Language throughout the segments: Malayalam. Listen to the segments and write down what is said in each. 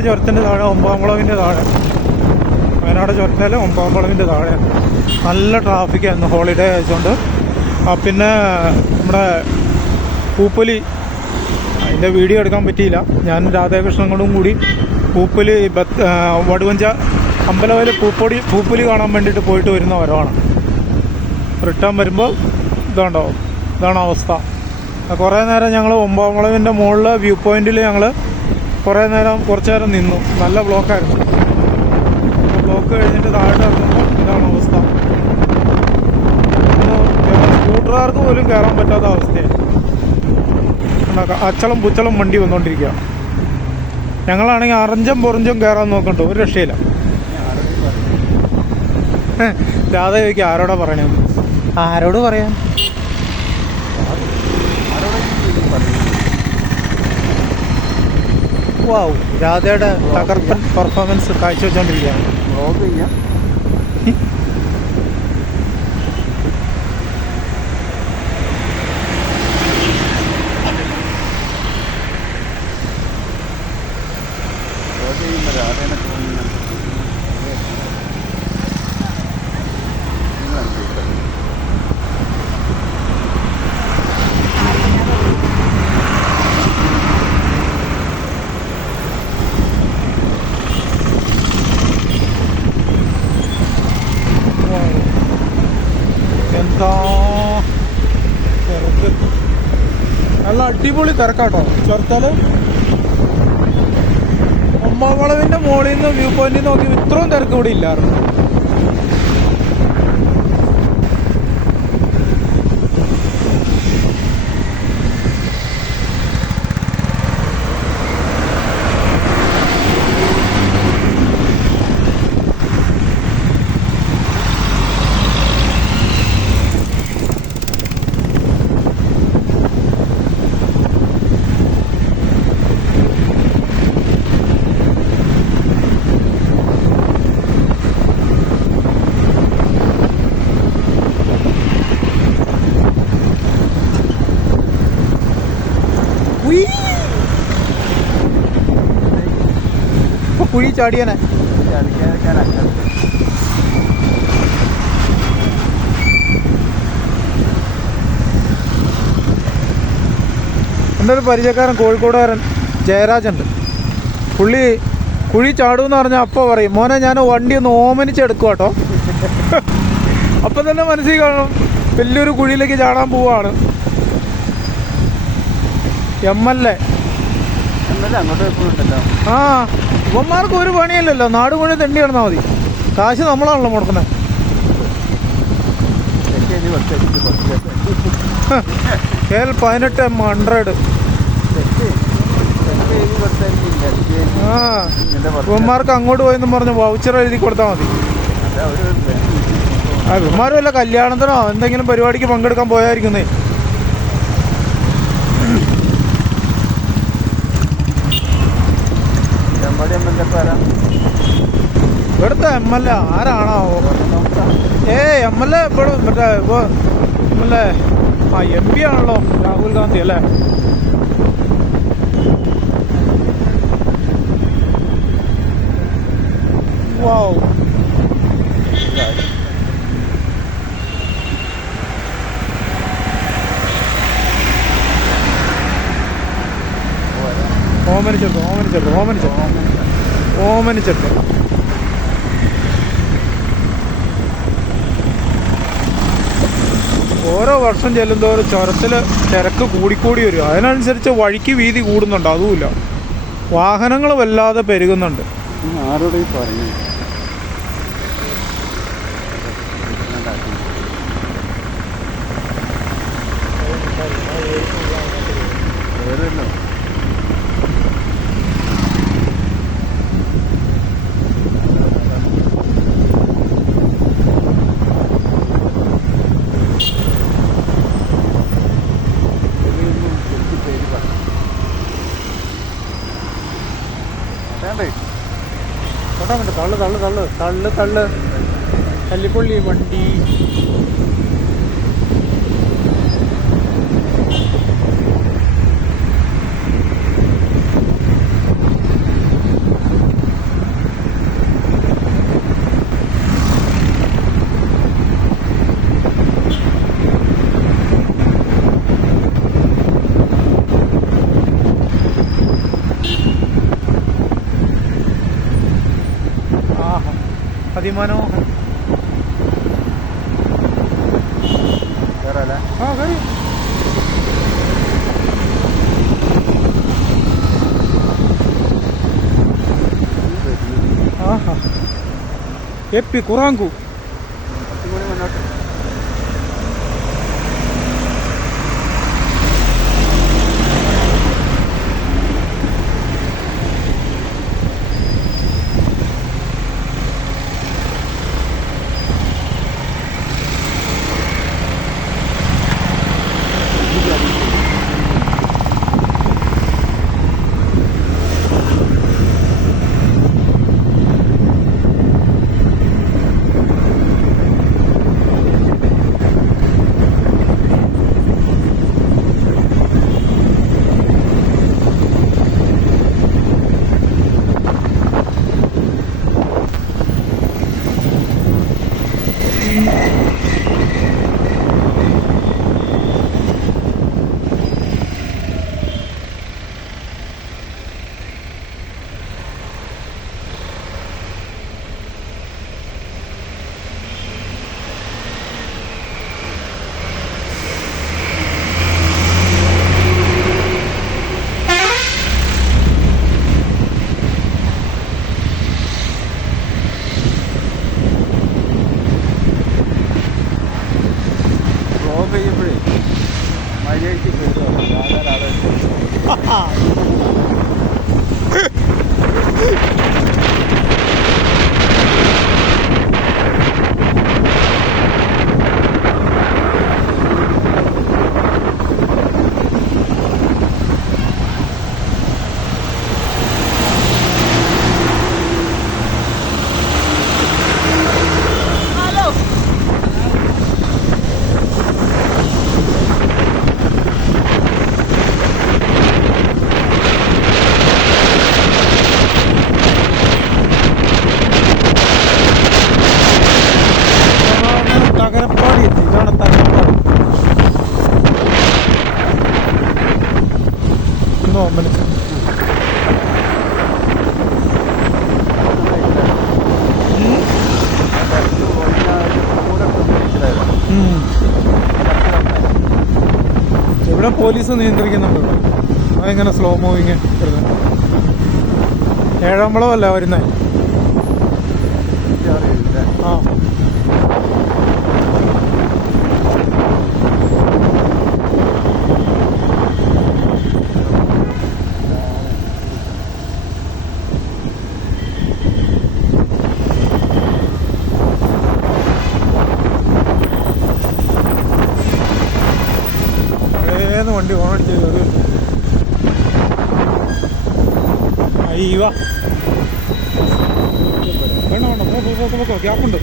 വയനാട് ചുരത്തിൻ്റെ താഴെ ഒമ്പാംകുളവിൻ്റെ താഴെ, വയനാട് ചുരത്തിലെ ഒമ്പാംകുളവിൻ്റെ താഴെ നല്ല ട്രാഫിക്കായിരുന്നു ഹോളിഡേ ആയതുകൊണ്ട്. പിന്നെ നമ്മുടെ പൂപ്പൊലി, അതിൻ്റെ വീഡിയോ എടുക്കാൻ പറ്റിയില്ല. ഞാൻ രാധാകൃഷ്ണനും കൂടി പൂപ്പൊലി വടുവഞ്ച അമ്പലവയൽ പൂപ്പൊലി കാണാൻ വേണ്ടിയിട്ട് പോയിട്ട് വരുന്ന വരവാണ്. റിട്ടേൺ വരുമ്പോൾ ഇതാണ് അവസ്ഥ. കുറേ നേരം ഞങ്ങൾ ഒമ്പാംകുളവിൻ്റെ മുകളിൽ വ്യൂ പോയിൻറ്റിൽ ഞങ്ങൾ കുറച്ച് നേരം നിന്നു. നല്ല ബ്ലോക്കായിരുന്നു. ബ്ലോക്ക് കഴിഞ്ഞിട്ട് താഴെ ഇറങ്ങുമ്പോൾ ഇതാണ് അവസ്ഥ. സ്കൂട്ടറുകാർക്ക് പോലും കയറാൻ പറ്റാത്ത അവസ്ഥയാണ്. അച്ചളം പുച്ചളം വണ്ടി വന്നുകൊണ്ടിരിക്കുക. ഞങ്ങളാണെങ്കിൽ അറഞ്ചം പൊറഞ്ചും കയറാൻ നോക്കണ്ടോ, ഒരു രക്ഷയില്ല. രാധ ചോദിക്കുക ആരോടാ പറയണേ, ആരോട് പറയാൻ? വാവ്, രാധയുടെ തകർപ്പൻ പെർഫോമൻസ് കാഴ്ചവെച്ചോണ്ടിരിക്കുകയാണ്. എന്താ തിരക്ക്, നല്ല അടിപൊളി തിരക്കാട്ടോ. ചേർത്താല് ഒമ്പാംകുളവിൻ്റെ മുകളിൽ നിന്ന് വ്യൂ പോയിന്റിൽ നോക്കി ഇത്രയും തിരക്ക് ഇവിടെ ഇല്ലായിരുന്നു. ഇപ്പൊ കുഴി ചാടിയാനെ. എൻ്റെ ഒരു പരിചയക്കാരൻ കോഴിക്കോടുകാരൻ ജയരാജുണ്ട്. പുള്ളി കുഴി ചാടുമെന്ന് പറഞ്ഞാൽ അപ്പോൾ പറയും, മോനെ ഞാൻ വണ്ടി ഒന്ന് ഓമനിച്ചെടുക്കും കേട്ടോ. അപ്പം തന്നെ മനസ്സിൽ കാണും വലിയൊരു കുഴിയിലേക്ക് ചാടാൻ പോവാണ്. MLA ആ, ഇവന്മാർക്ക് ഒരു പണിയല്ലല്ലോ, നാട് മുഴുവൻ തെണ്ടി കിടന്നാൽ മതി. കാശ് നമ്മളാണല്ലോ മുടക്കുന്നത്. KL-18M100 ആ, ഇവന്മാർക്ക് അങ്ങോട്ട് പോയെന്നും പറഞ്ഞ് വൗച്ചർ എഴുതി കൊടുത്താൽ മതി. ആ, ഇവന്മാരും വല്ല കല്യാണത്തിനോ എന്തെങ്കിലും പരിപാടിക്ക് പങ്കെടുക്കാൻ പോയായിരിക്കുന്നേ. ഇവിടുത്തെ MLA ആരാണാവോ? MLA ഇപ്പോഴും മറ്റേ MLA MP ആണല്ലോ, രാഹുൽ ഗാന്ധി അല്ലേ? വാവ്, ഓമനിച്ചെടുത്തു. ഓരോ വർഷം ചെല്ലുന്തോറും ചുരത്തിൽ തിരക്ക് കൂടിക്കൂടി വരും. അതിനനുസരിച്ച് വഴിക്ക് വീതി കൂടുന്നുണ്ട്. അതുമില്ല, വാഹനങ്ങൾ വല്ലാതെ പെരുകുന്നുണ്ട്. ആരോടെ പറഞ്ഞു തള്ളു കല്ലിപ്പള്ളി വണ്ടി. അതിമനോഹരം. ആ കയറി. ആഹാ എപ്പി കുറാങ്കു. തകരപ്പാടി എത്തി. ഇതാണ് തകരപ്പാടി. ഇന്നോ അമ്പലത്തിൽ ഇവിടെ പോലീസ് നിയന്ത്രിക്കുന്നുണ്ട്. അതെങ്ങനെ സ്ലോ മൂവിങ് വരുന്നത്? ഏഴാമ്പളം അല്ല വരുന്നേ. ആ വണ്ടി ഓണടിച്ച് കയറി. അയ്യോ വേണ്ട വേണ്ട ഗ്യാപ്പുണ്ട്.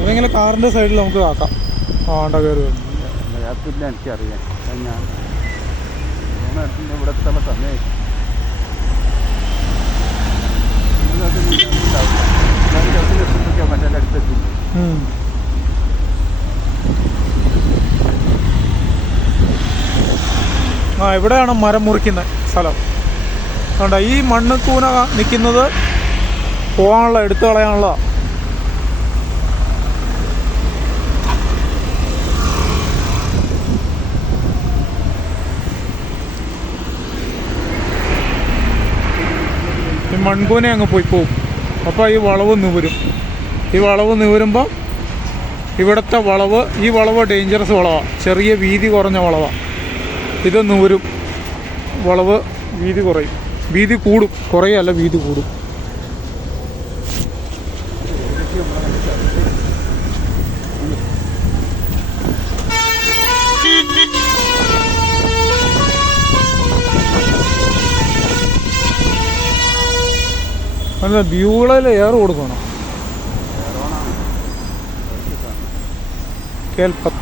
അതെങ്ങനെ കാറിൻ്റെ സൈഡിൽ നമുക്ക് ആക്കാം. ആ വേണ്ട കയറി ഗ്യാപ്പില്ല. എനിക്കറിയാം. ഞാൻ ഇവിടെ സമയം മറ്റേ അടുത്തെത്തി. ആ ഇവിടെയാണ് മരം മുറിക്കുന്ന സ്ഥലം. അതുകൊണ്ട് ഈ മണ്ണ് കൂന നിൽക്കുന്നത് പോകാനുള്ള എടുത്തു കളയാനുള്ള. ഈ മൺകൂന അങ്ങ് പോവും. അപ്പോൾ ഈ വളവ് നിവരും. ഈ വളവ് നിവരുമ്പോൾ ഇവിടുത്തെ വളവ്, ഈ വളവ് ഡേഞ്ചറസ് വളവാണ്. ചെറിയ വീതി കുറഞ്ഞ വളവാണ്. ഇത് നിവരും. വളവ് വീതി കുറയും. വീതി കൂടും. കുറയല്ല, വീതി കൂടും. അല്ല വ്യൂകളിൽ എയർ കൊടുക്കണം. കേൾപ്പത്ത്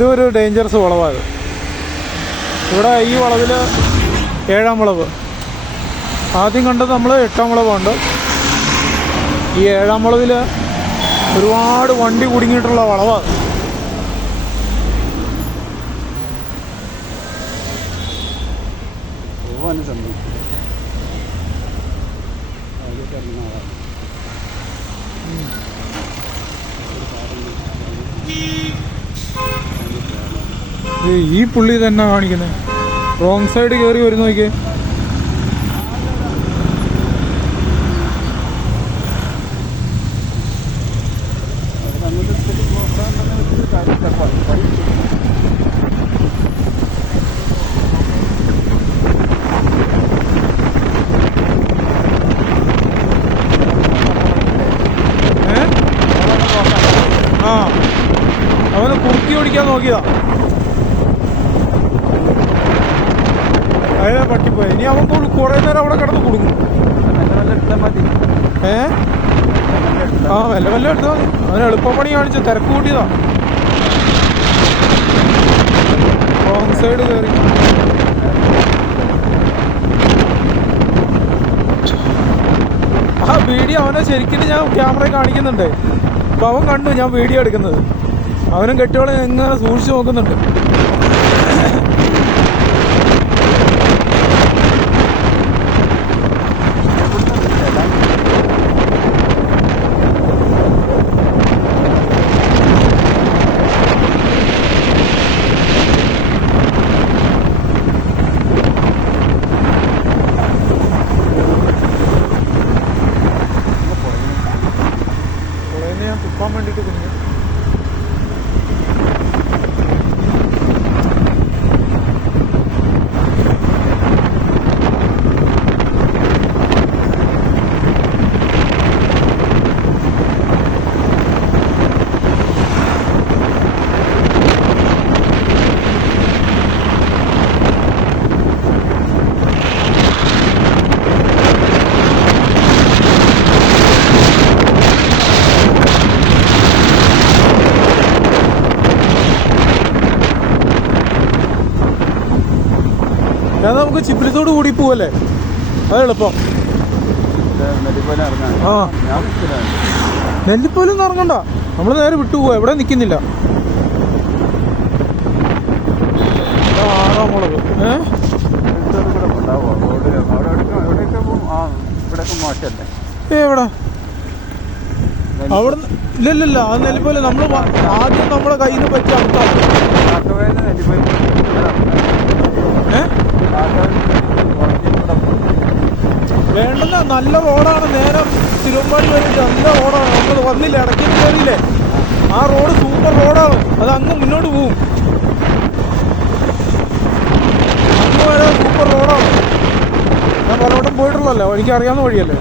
ഇതൊരു ഡേഞ്ചറസ് വളവാണ്. ഇവിടെ ഈ വളവിൽ 7-ാം വളവ്, ആദ്യം കണ്ടത് നമ്മൾ 8-ാം വളവുണ്ട്. ഈ 7-ാം വളവിൽ ഒരുപാട് വണ്ടി കുടുങ്ങിയിട്ടുള്ള വളവാണ്. പോവാനും സംഭവിക്കില്ല. ഈ പുള്ളി തന്നെ കാണിക്കുന്നത് റോങ് സൈഡ് കയറി വരുന്ന നോക്കിയേ. ആ, അവന് കുറുക്കി ഓടിക്കാൻ നോക്കിയതാ, അയാളെ പട്ടിപ്പോയി. ഇനി അവൻ കുറേ നേരം അവിടെ കിടന്ന് കൊടുക്കും. ആ, വല്ല എടുത്താൽ മതി. അവന് എളുപ്പപ്പണി കാണിച്ചു, തിരക്ക് കൂട്ടിയതാ. റോങ് സൈഡ് കയറി. ആ വീഡിയോ അവനെ ശരിക്കും ഞാൻ ക്യാമറയിൽ കാണിക്കുന്നുണ്ട്. അപ്പോൾ അവൻ കണ്ടു ഞാൻ വീഡിയോ എടുക്കുന്നത്. അവനും കെട്ടിയോളെ എങ്ങനെ സൂക്ഷിച്ച് നോക്കുന്നുണ്ട്. ഞാൻ തുപ്പാൻ വേണ്ടിയിട്ട് കുഞ്ഞു ഞാൻ നമുക്ക് ചിപ്പിലത്തോട് കൂടി പോവല്ലേ, അത് എളുപ്പം. ആ, നെല്ലിപ്പോലൊന്നും ഇറങ്ങണ്ട, നമ്മൾ നേരെ വിട്ടുപോവാ, എവിടെ നിൽക്കുന്നില്ല. 6-ാം മുളക് എവിടെ അവിടെ ഇല്ലല്ല. ആ നെല്ലിപ്പോലെ നമ്മൾ ആദ്യം നമ്മളെ കയ്യിൽ നിന്ന് പറ്റി അടുത്ത വേണ്ടുന്ന നല്ല റോഡാണ്. നേരെ തിരുവമ്പാടി വരെ നല്ല റോഡാണ്. നമ്മൾ വന്നില്ല, ഇടയ്ക്ക് കയറിയില്ലേ, ആ റോഡ് സൂപ്പർ റോഡാണ്. അത് അങ്ങ് മുന്നോട്ട് പോവും, അങ്ങ് വരെ സൂപ്പർ റോഡാണ്. ഞാൻ പലവട്ടം പോയിട്ടുള്ളല്ലോ, എനിക്കറിയാവുന്ന വഴിയല്ലേ.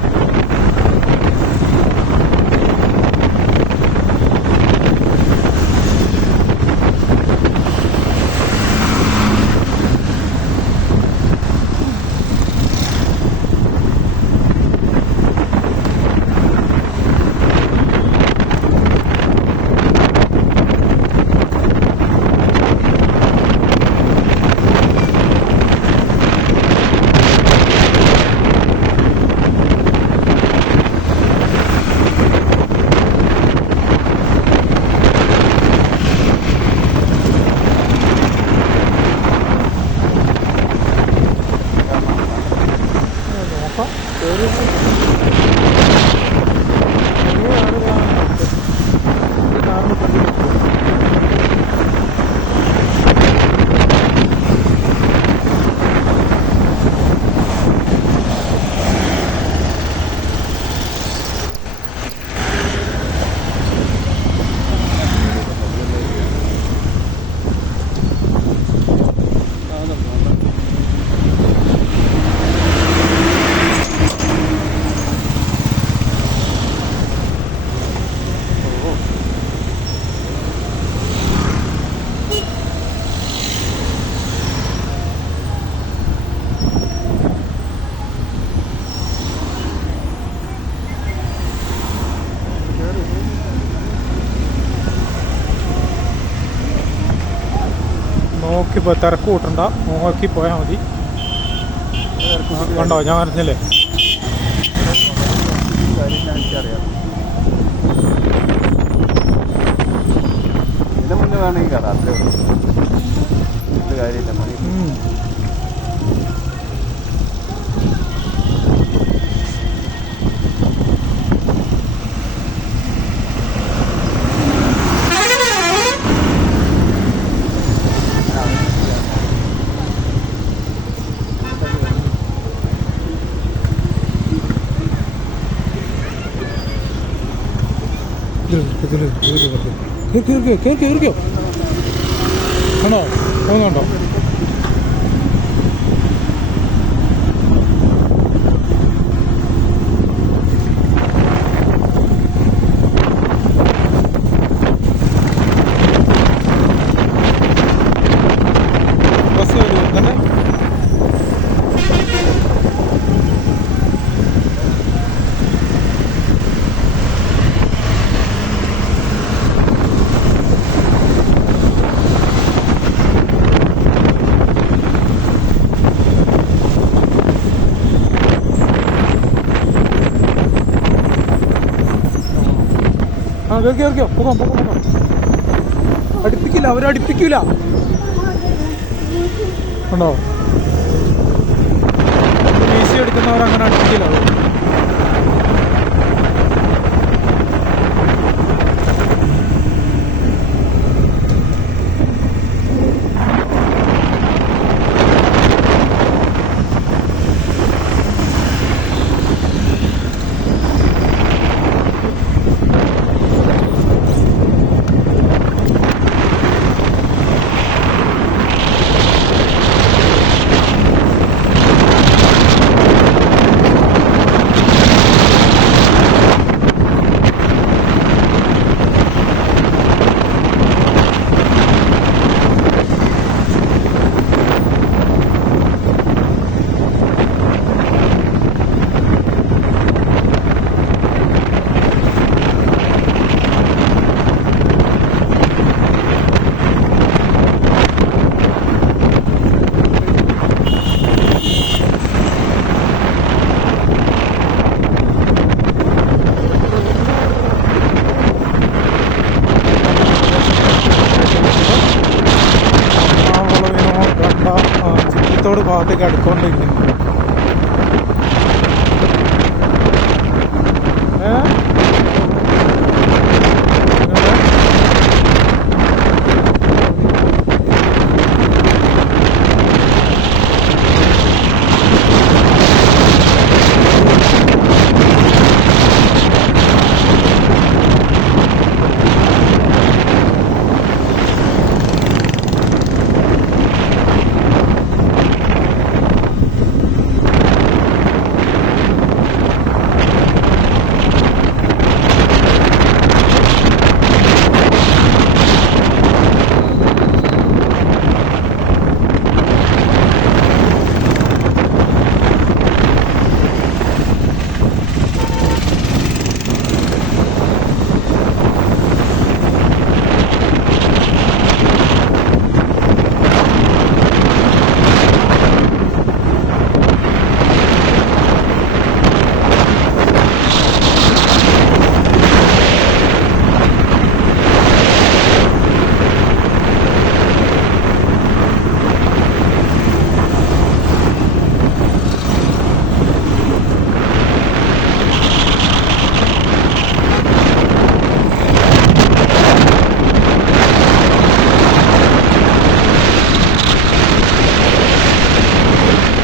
നോക്കിപ്പോ തിരക്ക് കൂട്ടണ്ട, നോക്കി പോയാൽ മതി. കണ്ടോ ഞാൻ അറിഞ്ഞില്ലേ. എനിക്കറിയാം. ഇതിന് മുന്നേ വേണമെങ്കിൽ കഥ അത്രേ ഉള്ളൂ. ഇത് കാര്യമില്ല മണി. കേറിക്കോ ആണോ പോകുന്നുണ്ടോ? ബസ് വരുമോ തന്നെ? ആ കേറിക്കോ പോകാം. അടുപ്പിക്കില്ല, അവരടുപ്പിക്കില്ല. ഉണ്ടോ വീശി എടുക്കുന്നവരങ്ങനെ അടുപ്പിക്കില്ല. ഭാഗത്തേക്ക് അടുക്കൊണ്ടിരിക്കുന്നു.